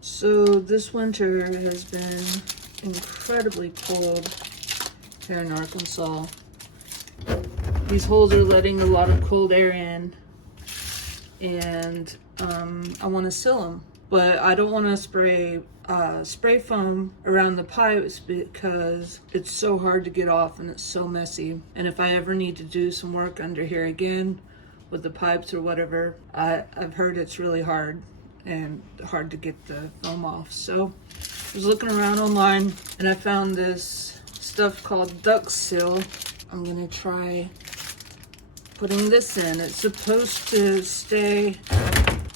So this winter has been incredibly cold here in Arkansas. These holes are letting a lot of cold air in, and I want to seal them, but I don't want to spray foam around the pipes because it's so hard to get off and it's so messy. And if I ever need to do some work under here again with the pipes or whatever, I've heard it's really hard and hard to get the foam off. So I was looking around online and I found this stuff called Duct Seal. I'm gonna try putting this in. It's supposed to stay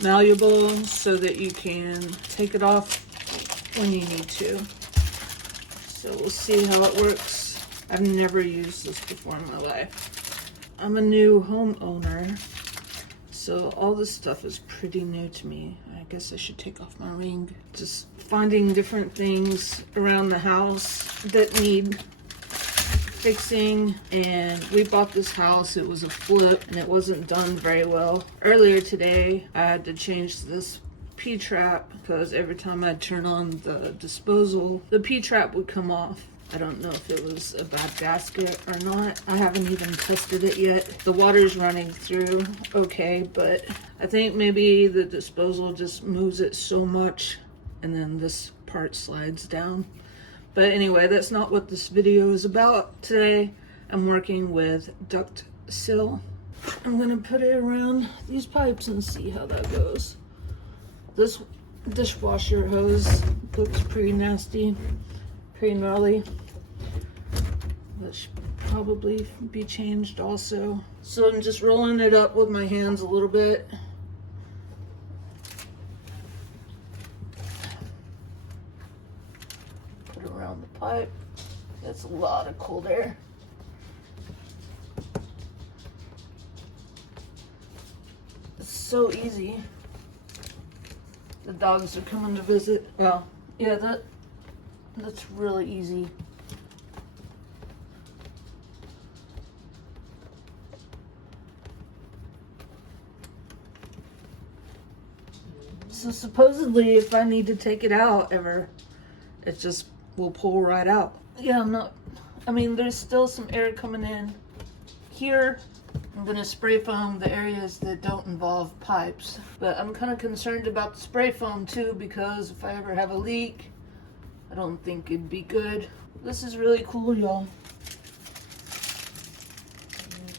malleable so that you can take it off when you need to. So we'll see how it works. I've never used this before in my life. I'm a new homeowner, so all this stuff is pretty new to me. I guess I should take off my ring. Just finding different things around the house that need fixing. And we bought this house, it was a flip and it wasn't done very well. Earlier today I had to change this P-trap because every time I'd turn on the disposal, the P-trap would come off. I don't know if it was a bad gasket or not. I haven't even tested it yet. The water's running through okay, but I think maybe the disposal just moves it so much and then this part slides down. But anyway, that's not what this video is about. Today I'm working with Duct Seal. I'm gonna put it around these pipes and see how that goes. This dishwasher hose looks pretty nasty, pretty gnarly. That should probably be changed also. So I'm just rolling it up with my hands a little bit. Put it around the pipe. That's a lot of cold air. It's so easy. The dogs are coming to visit. Well, yeah, that's really easy. So supposedly if I need to take it out ever, it just will pull right out. Yeah, there's still some air coming in. Here, I'm gonna spray foam the areas that don't involve pipes. But I'm kind of concerned about the spray foam too, because if I ever have a leak, I don't think it'd be good. This is really cool, y'all.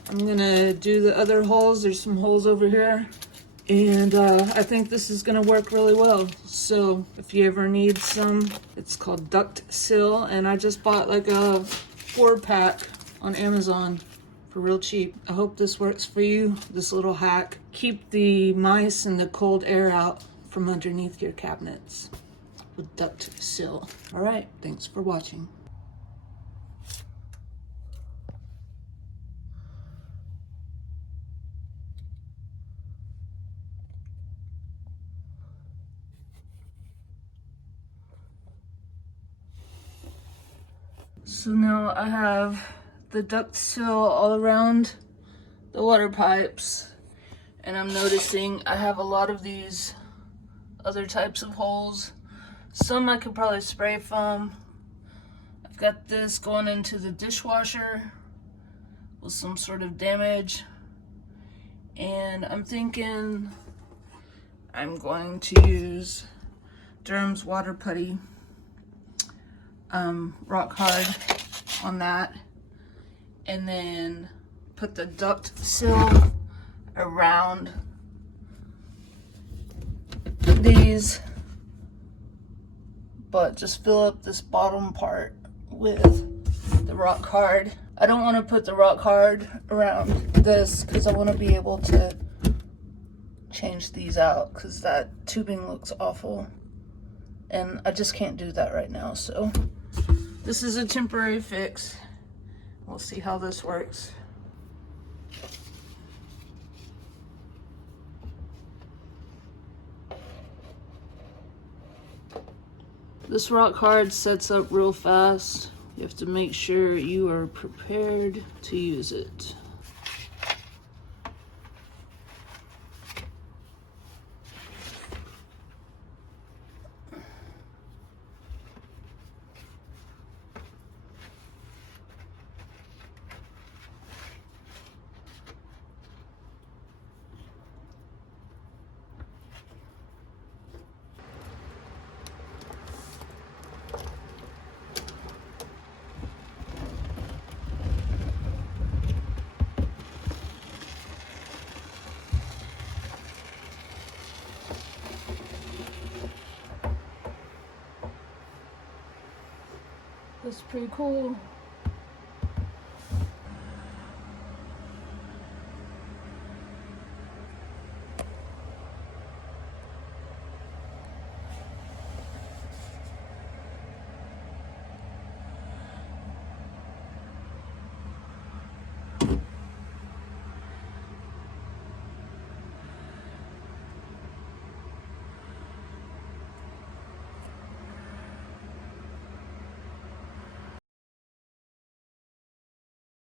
I'm gonna do the other holes. There's some holes over here. And I think this is gonna work really well. So if you ever need some, it's called Duct Seal, and I just bought like a 4-pack on Amazon for real cheap. I hope this works for you, this little hack. Keep the mice and the cold air out from underneath your cabinets with Duct Seal. All right, thanks for watching. So now I have the Duct Seal all around the water pipes, and I'm noticing I have a lot of these other types of holes. Some I could probably spray foam. I've got this going into the dishwasher with some sort of damage, and I'm thinking I'm going to use Derm's water putty, rock hard on that, and then put the Duct Seal around these, but just fill up this bottom part with the rock hard. I don't want to put the rock hard around this because I want to be able to change these out, because that tubing looks awful and I just can't do that right now. So this is a temporary fix. We'll see how this works. This rock hard sets up real fast. You have to make sure you are prepared to use it. That's pretty cool.